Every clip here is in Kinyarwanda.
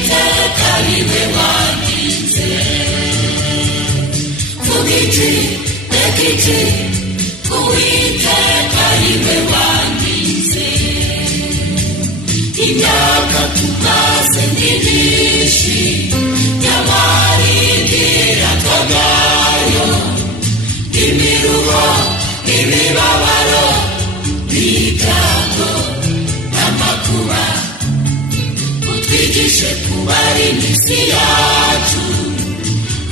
Uwiteka niwe wandinze. Vugiti ekiti Uwiteka niwe wandinze. Imyaka tumaze myinshi y'amarindira twagayo, imiruho n'imibabaro n'ibyago n'amakuba, utwigishe kubara iminsi yacu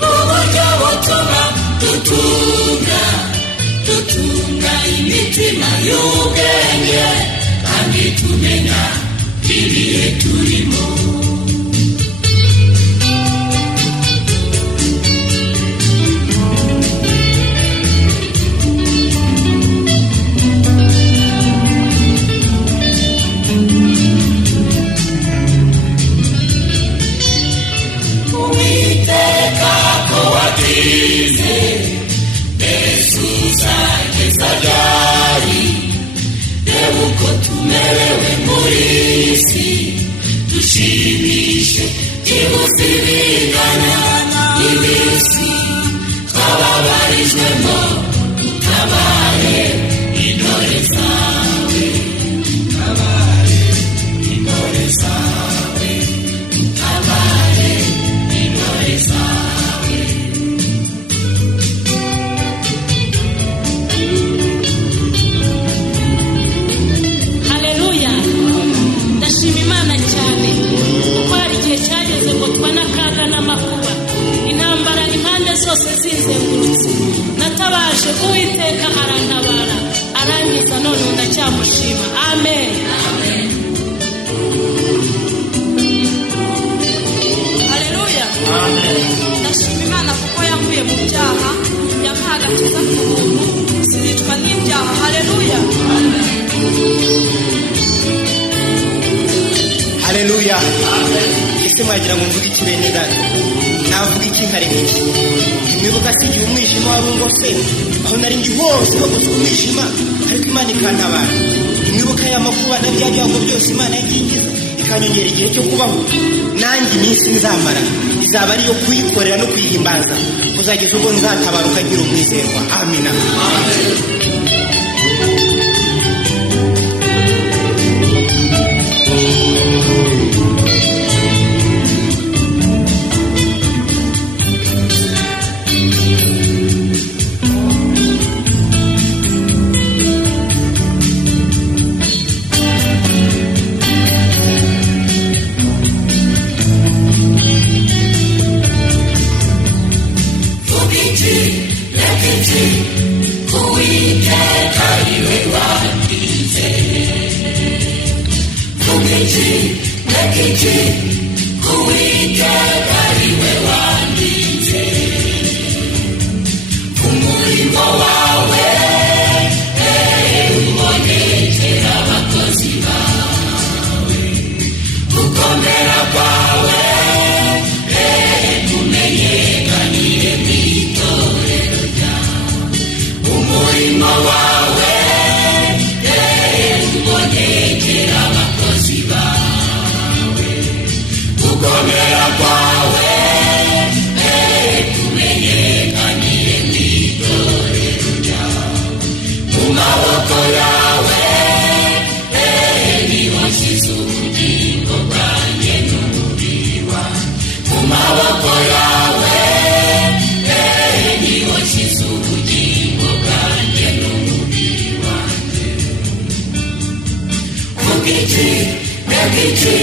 uburyo butuma dutunga imitima y'ubwenge kandi tumenya ibihe turimo. Uwiteka ko wagize Yesusa kezajari, reba uko tumerewe muri isi, dushimishe ibuzi bingana iminsi twababarijwemo, utabare intore zawe, utabare intore zawe, utabare intore zawe. Haleluya, ndashima Imana cyane kuko hari igihe cyageze ngo tubane akaga n'amakuba, intambara impande zose zinzengurutse, natabaje Uwiteka arantabara, arankiza, none ndacyamushima. Amen. Haleluya. Ndashima Imana kuko yankuye mu byaha, yampaye agakiza k'ubuntu, sinitwa n'ibyaha. Haleluya. Haleluya. Ese mwagira ngo mvuge iki bene data? Navuga iki nkareka iki? Mwibuka se igihe umwijima wari ungose, aho nari ndi hose bagose umwijima, ariko Imana ikantabara. Mwibuka ya makuba na bya byago byose Imana yagiye ikanyongera igihe cyo kubaho. Nanjye iminsi nzamara izaba ari iyo kuyikorera no kuyihimbaza, kuzageza ubwo nzatabaruka ngira umwizerwa. Amina. Uwiteka niwe wandinze. Vugiti ekiti Uwiteka niwe wandinze. Umurimo wawe ubonekera abakozi bawe, gukomera kwawe kumenyekanire mw'itorero ryawe. Umurimo wawe ubonekera abakozi bawe, gukomera kwawe kumenyekanire mw'itorero ryawe. Mu maboko yawe niho nshyize ubugingo bwanjye n'umubiri wanjye. Mu maboko yawe niho nshyize ubugingo bwanjye n'umubiri wanjye. Vugiti ekiti